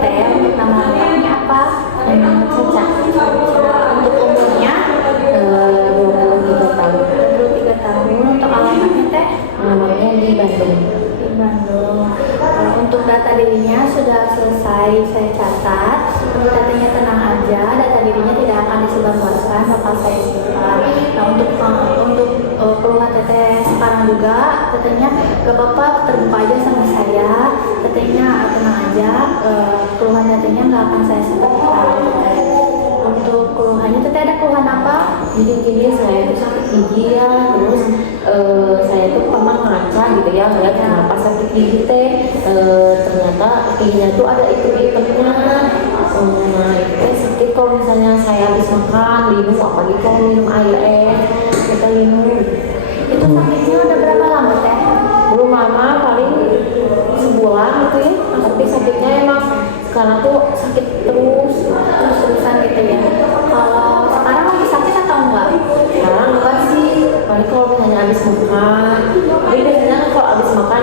teh, untuk nama lengkapnya apa? Caca. Untuk umurnya 23 tahun. 23 tahun. Untuk alamatnya teh Alamatnya di Bandung. di Bandung. Untuk data dirinya sudah selesai saya catat. Untuk datanya tenang aja, data dirinya tidak akan disebarluaskan, bakal saya simpan. Nah untuk keluhan teteh sekarang juga, tetehnya gak apa-apa terbuka aja sama saya. Tetehnya tenang aja, keluhan tetehnya gak akan saya sebutkan. Untuk keluhannya teteh ada keluhan apa? Jadi saya itu sakit gigi ya, terus saya tuh pernah ngaca gitu ya, ngeliat kenapa sakit gigi teh, ternyata giginya tuh ada item-itemnya. Nah itu teh sakit kalau misalnya saya habis makan, minum, apalagi kalau minum air kita minum. Itu sakitnya udah berapa lama teh? Belum lama, paling sebulan gitu ya, tapi sakitnya emang sekarang tuh sakit Terus-terusan gitu ya. Kalau sekarang lagi sakit atau enggak? sekarang enggak sih, paling kalau misalnya habis makan, tapi biasanya kan kalau habis makan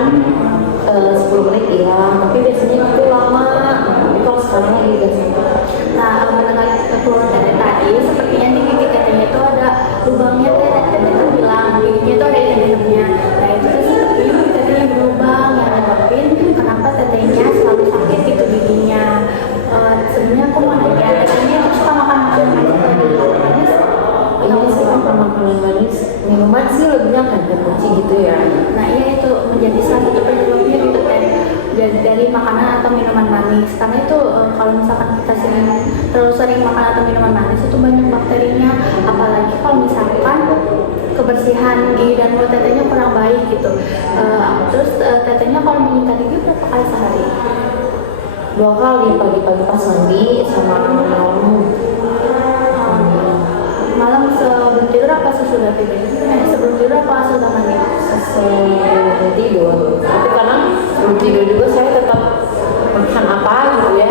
10 menit hilang, tapi biasanya itu lama, tapi kalau sekarang lagi udah sakit. Nah, mendengar keluhan teteh tadi, sepertinya di gigi tetehnya itu ada lubangnya, teteh kan bilang giginya itu ada item-itemnya. Nah, itu tuh sepertinya gigi tetehnya berlubang yang menyebabkan kenapa tetehnya selalu sakit gitu giginya. Sebenarnya aku mau nanya, tetehnya suka makan makanan manis? Ini sih makan makanan manis, minuman sih lebihnya kan kunci gitu ya. Nah, iya itu menjadi salah satu penyebabnya gitu kan, dari makanan atau minuman manis. Karena itu kalau misalkan kita terlalu sering makan atau minuman manis itu banyak bakterinya. Apalagi kalau misalkan kebersihan gigi dan mulut tetehnya kurang baik gitu. Terus tetehnya kalau menyikat gigi berapa kali sehari? 2 kali, pagi-pagi pas mandi sama malam. Malam sebelum tidur apa sesudah tidur? Sebelum tidur apa sudah mandi? Sebelum tidur, tapi kadang sebelum tidur juga saya tetap makan apa gitu ya.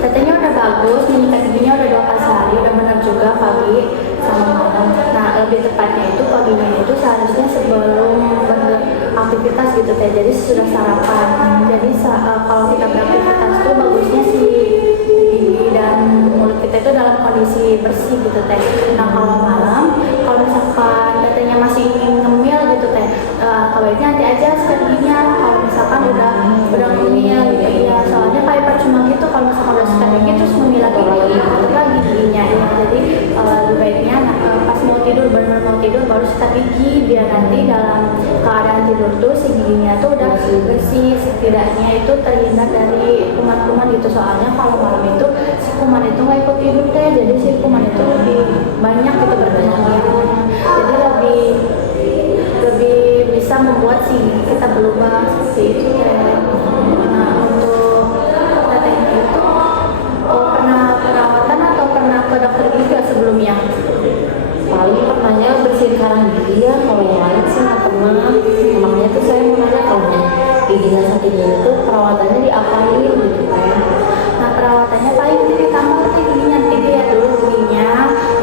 Tetehnya udah bagus, menyikat giginya udah 2 kali sehari, udah benar juga pagi sama malam. Nah, lebih tepatnya itu paginya itu seharusnya sebelum beraktivitas gitu teh. Jadi sudah sarapan. Jadi kalau kita beraktivitas tuh bagusnya si gigi dan mulut kita itu dalam kondisi bersih gitu teh. Nah, kalau malam, kalau misalkan tetehnya masih ingin ngemil gitu teh, kabarnya nanti aja sikat giginya. Kalau misalkan udah ngemil gitu ya, soalnya kayak percuma gitu kalau misalkan udah sikat gigi terus ngemil lagi tutup lagi giginya ya. Jadi lebih baiknya pas mau tidur, benar-benar mau tidur baru sikat gigi, biar nanti dalam keadaan tidur tuh si giginya tuh udah bersih, setidaknya itu terhindar dari kuman-kuman gitu. Soalnya kalau malam itu si kuman itu nggak ikut tidur teh, jadi si kuman itu lebih banyak gitu berkembangnya, jadi lebih bisa membuat si gigi kita berubah seperti itu teh. Nah, untuk tetehnya itu pernah perawatan atau pernah ke dokter gigi nggak sebelumnya? Paling pernahnya bersihin karang gigi ya, kalau yang lain sih nggak pernah. Makanya tuh saya mau nanya kalau giginya sakitnya itu perawatannya diapain gitu kan. Nah, perawatannya paling nanti ditambah nanti giginya, nanti dilihat dulu giginya,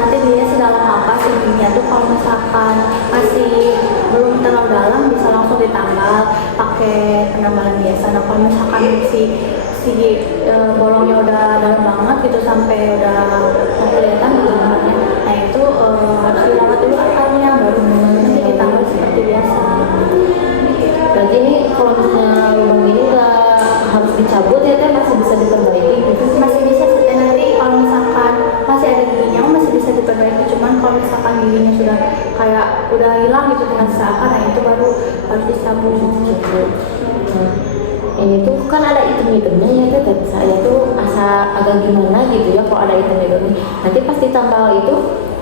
nanti dilihat sedalam apa sih giginya tuh. Kalau misalkan masih belum terlalu dalam bisa langsung ditambal pakai penambalan biasa. Nah, kalau misalkan si bolongnya udah dalam banget gitu sampai udah kelihatan giginya, nah itu harus dirawat dulu akarnya, baru nanti ditambal seperti biasa. Berarti ini kalau misalnya lubang ini nggak harus dicabut ya teh, masih bisa diperbaiki gitu. Masih bisa sih nanti kalau misalkan masih ada giginya masih bisa diperbaiki, cuman kalau misalkan giginya sudah kayak udah hilang gitu dengan seakan, nah itu baru harus dicabut. Ini tuh kan ada item-itemnya ya teh, tapi saya tuh asa agak gimana gitu ya kalau ada item-itemnya. Nanti pas ditambal itu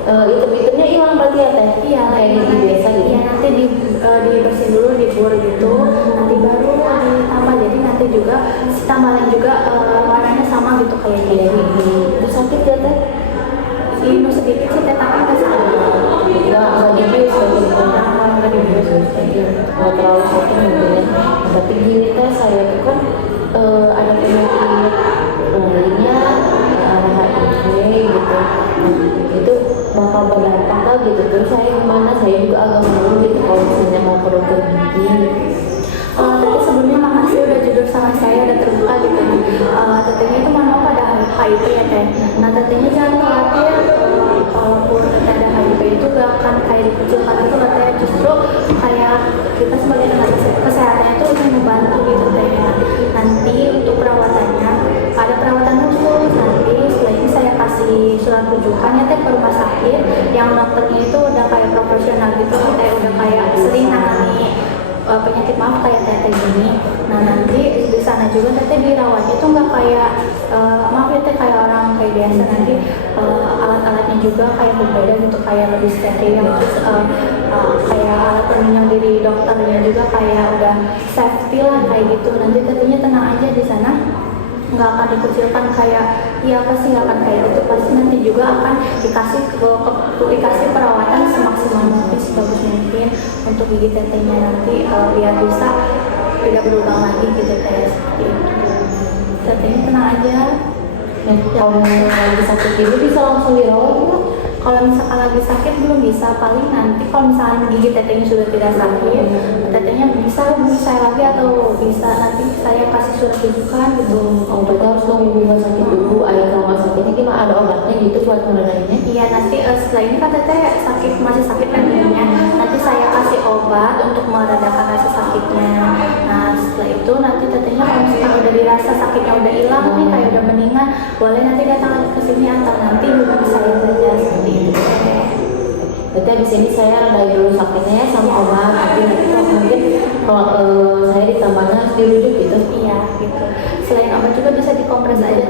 item-itemnya hilang berarti ya teh? Iya, Kayak gigi biasa gitu. iya nanti dibersihin dulu, dibur gitu, nanti baru ditambah. Jadi nanti juga si tambalan juga warnanya sama gitu kayak gigi. Itu sakit ya teh? Ini sedikit sih teh, tapi nggak sakit. Nggak dibius gitu. Nggak terlalu sakit mungkin ya. Tapi gini teh, saya tuh kan ada penyakit lainnya, HIV gitu. Itu bakal berdampak gitu. Terus saya gimana? Saya juga agak malu gitu kalau misalnya mau ke dokter gigi. Tapi sebelumnya makasih udah jujur sama saya, udah terbuka gitu. Nah tetehnya jangan khawatir, kalaupun teteh ada HIV itu gak akan kayak dikucilkan itu teteh, justru kayak kita sebagai tenaga kesehatan itu untuk membantu gitu teh. Nanti untuk perawatannya ada perawatan khusus, nanti setelah ini saya kasih surat rujukan ya teh ke rumah sakit yang dokternya itu udah kayak profesional gitu teh, udah kayak sering nangani penyakit maaf kayak teteh gini. Nah nanti di sana juga teteh dirawatnya tuh nggak kayak maaf ya teh kayak orang kayak biasa, nanti alat-alatnya juga kayak berbeda gitu, kayak lebih steril, terus kayak alat penunjang diri dokternya juga kayak udah safety lah kayak gitu. Nanti tetehnya tenang aja di sana, nggak akan dikucilkan kayak iya pasti nggak akan kayak gitu, pasti nanti juga akan dikasih perawatan semaksimal mungkin, sebagus mungkin untuk gigi tetehnya nanti biar bisa tidak berulang lagi gitu teh, seperti itu. Tetehnya tenang aja. Nah, kalau lagi sakit gitu bisa langsung dirawat nggak? Kalau misalkan lagi sakit belum bisa, paling nanti kalau misalnya gigi tetehnya sudah tidak sakit, tetehnya bisa hubungi saya lagi atau bisa nanti saya kasih surat rujukan gitu. Oh, berarti harus nunggu rumah sakit dulu. Ayah kalau nggak sakitnya gimana? Ada obatnya gitu buat mengenainya? Iya, nanti setelah ini kan teteh masih sakit kan giginya, nanti saya kasih obat untuk meredakan rasa sakitnya. Nah setelah itu nanti tetehnya kalau misalkan udah dirasa sakitnya udah hilang nih, kayak udah mendingan, boleh nanti datang ke sini atau nanti hubungi saya saja seperti itu. Berarti abis ini saya rendahin dulu sakitnya ya sama obat. Nanti kalau mungkin kalau saya ditambahnya harus dirujuk gitu. Iya gitu. Selain obat juga bisa dikompres aja